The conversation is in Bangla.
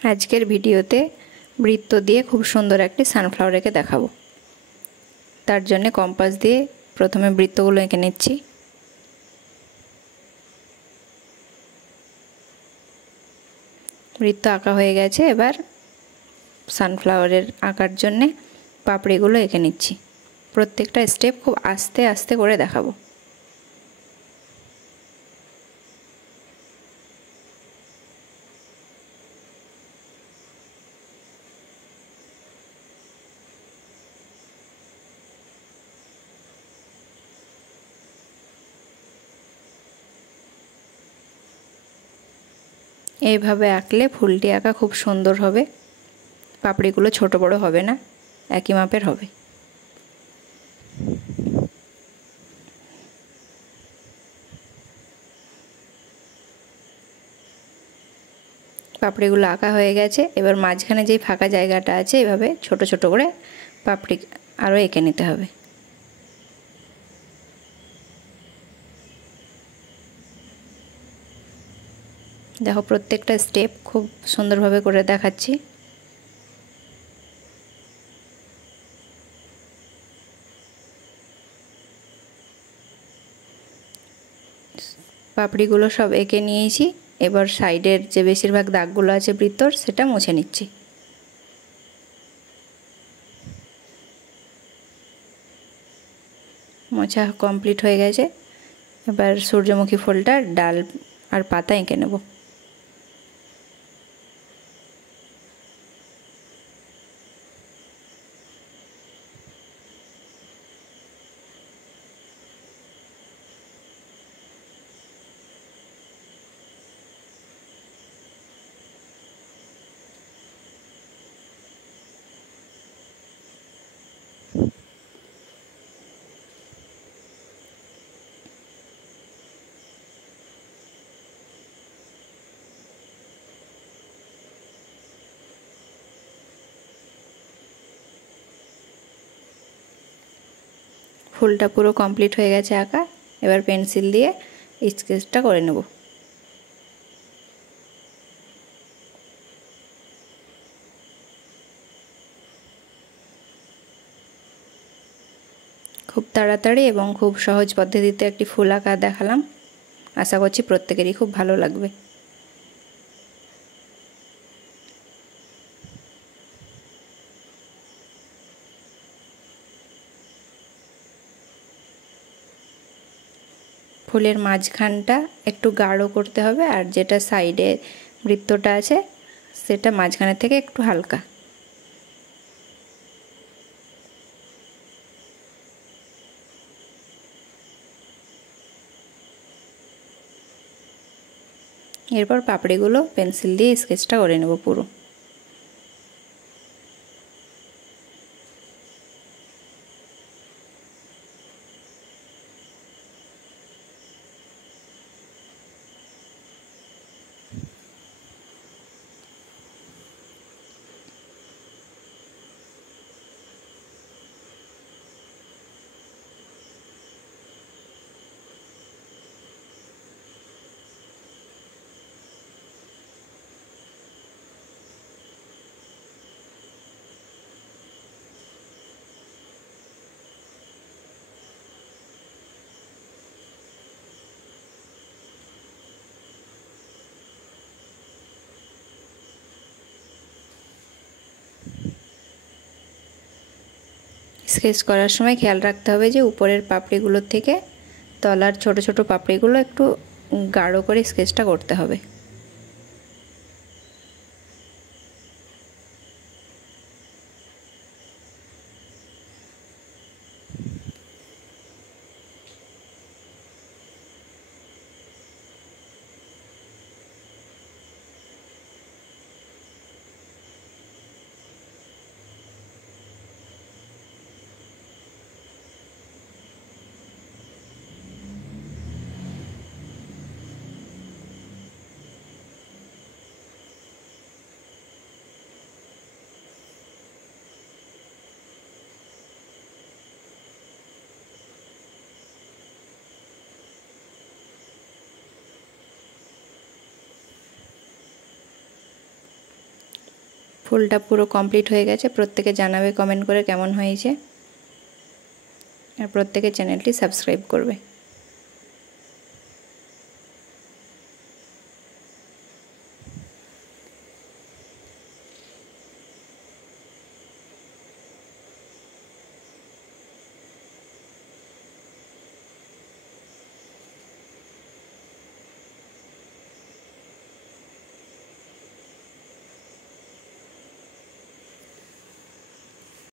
আজকের ভিডিওতে বৃত্ত দিয়ে খুব সুন্দর একটি সানফ্লাওয়ার এঁকে দেখাবো। তার জন্য কম্পাস দিয়ে প্রথমে বৃত্তগুলো এঁকে নিচ্ছি। বৃত্ত আঁকা হয়ে গেছে, এবার সানফ্লাওয়ারের আঁকার জন্যে পাপড়িগুলো এঁকে নিচ্ছি। প্রত্যেকটা স্টেপ খুব আস্তে আস্তে করে দেখাবো। এইভাবে আঁকলে ফুলটি আঁকা খুব সুন্দর হবে। পাপড়িগুলো ছোট বড় হবে না, একই মাপের হবে। পাপড়িগুলো আঁকা হয়ে গেছে, এবার মাঝখানে যেই ফাঁকা জায়গাটা আছে এভাবে ছোট ছোট করে পাপড়ি আরও এঁকে নিতে হবে। দেখো প্রত্যেকটা স্টেপ খুব সুন্দরভাবে করে দেখাচ্ছি। পাপড়িগুলো সব এঁকে নিয়েছি, এবার সাইডের যে বেশিরভাগ দাগগুলো আছে বৃত্তর সেটা মুছে নিচ্ছি। মোছা কমপ্লিট হয়ে গেছে, এবার সূর্যমুখী ফুলটার ডাল আর পাতা এঁকে নেব। ফুলটা পুরো কমপ্লিট হয়ে গেছে আঁকা, এবার পেন্সিল দিয়ে স্কেচটা করে নেব। খুব তাড়াতাড়ি এবং খুব সহজ পদ্ধতিতে একটি ফুল আঁকা দেখালাম। আশা করছি প্রত্যেকেরই খুব ভালো লাগবে। ফুলের মাঝখানটা একটু গাঢ় করতে হবে, আর যেটা সাইডে বৃত্তটা আছে সেটা মাঝখানের থেকে একটু হালকা। এরপর পাপড়িগুলো পেন্সিল দিয়ে স্কেচটা করে নেব পুরো। স্কেচ করার সময় খেয়াল রাখতে হবে যে উপরের পাপড়িগুলোর থেকে তলার ছোট ছোট পাপড়িগুলো একটু গাঢ় করে স্কেচটা করতে হবে। ফুলটা পুরো কমপ্লিট হয়ে গেছে। প্রত্যেকে জানাবে কমেন্ট করে কেমন হয়েছে, আর প্রত্যেকে চ্যানেলটি সাবস্ক্রাইব করবে।